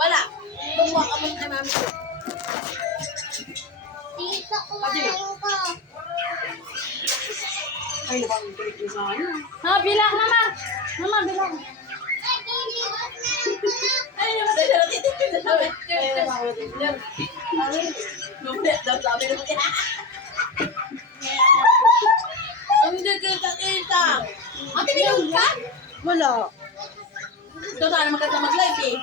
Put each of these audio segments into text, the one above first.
Wala. Bumuha ka muna kay mami. Tita ko, Pati na. ko. Ay, nakakabalik na sa ano. Ha, bilang mama. Mama, bilang. Ay, naman tayo na natitipid na namin. Ay, nakakabalik na. Lumet daw sabi naman niya. Hindi kita. Ate, minum ka? Wala. Ito sana maganda mag-live eh.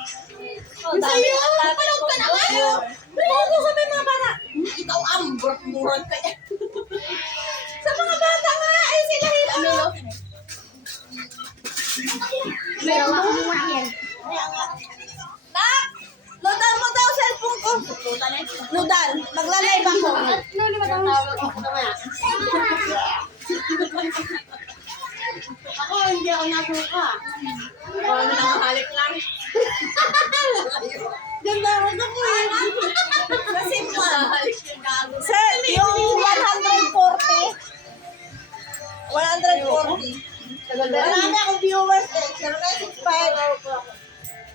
Yung sa'yo, panood ka na kayo. Panood ko kami mga bata. Ikaw ang burot-burot ka eh. Sa mga bata nga, ay sila hilo. Meron ako muna yan. Nak! Lodan mo daw cellphone ko. Lodan, magla-live ako. Ako, hindi ako nasuka. Ako, nakahalik lang. Ganda ako na po eh. Kasi mahalik yung gago. Sir, yung 140. 140. Marami akong viewers eh. 065.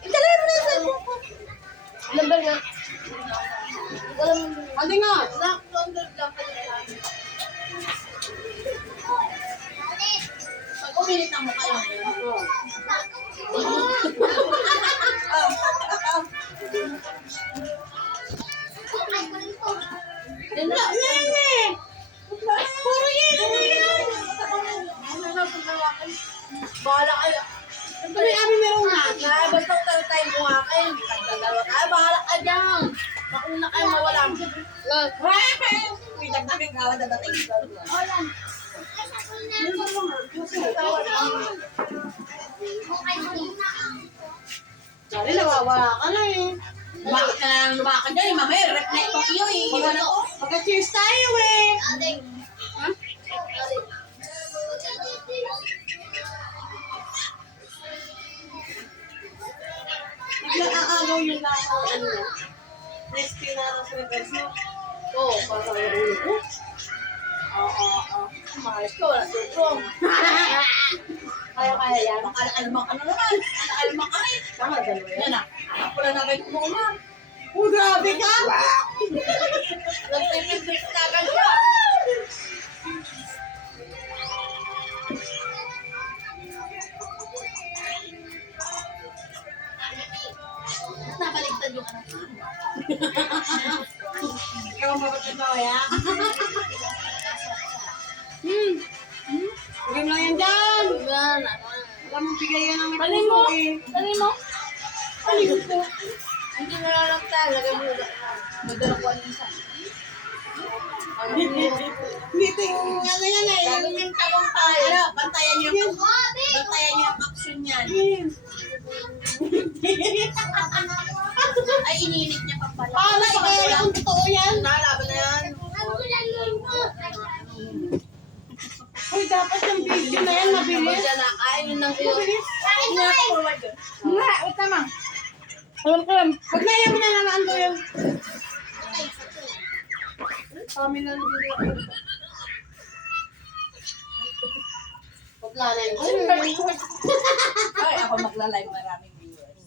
Ikalay mo na yung cellphone ko. Number nga. Ate nga. Nak-200 lang pala lang. Pag umilit ng mukha yun. Ganda. Nene! Puro yan! Ano yan? Bahala kayo. Siyempre, amin merong nata. Basta kung tayo mo akin. Pagdadalawa tayo, bahala ka dyan. Mauna kayo mawala. May dagdagang gawa na dating. Sorry, nawawala ka na eh. Bakit ka na lumaka dyan? Mamaya, rep na ito kayo eh. Iwan ako. Magka-cheers tayo eh. Ha? Nag-aagaw yun na ako. Next year na ako sa reverse mo. Oo, para sa ulo ko. Oo. Maayos ka, wala tutong. Kaya yan. Makalmalma ka na naman. Makalmalma ka rin. Tama, dalawa yan. Yan ah. Ako lang na kayo kumuna. Oh, grabe ka! Nagtipid-tip na agad ka. Nabaligtad yung anak mo. Ikaw ang mabagtad mo, ya? Bigay mo lang yan dyan. Wala mong bigay yan ang Dali mo. Dali mo. Hindi na lang tayo. Lagay mo lang. Madala ko ano isa. Meeting, ano yan eh. Yung tabong tayo. Bantayan niyo yung action yan. Ay, iniinit niya pa pala. Pala, ikaw ang totoo yan. Nalaban na yan. Uy, dapat yung video na yan, mabilis. Mabilis na, kain yun ng iyo. Kain na forward yun. Nga, wait naman. Alam ko lang. Pag naiya mo na naman ko yung... Kami na lang dito. Magla-live. Ay, ako magla-live, maraming viewers.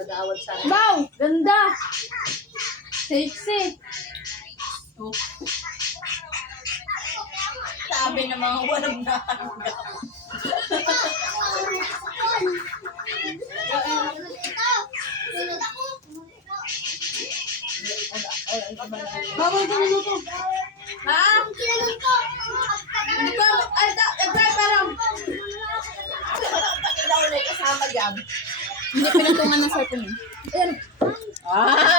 Nag-aawad sa akin. Wow! Ganda! Sexy! Oh. Sabi ng mga walang nahanggap. Bawal ka minuto. Ha? Hindi ko, ay, parang. Pati daw na kasama dyan. Hindi pinatungan ng cellphone. Ah!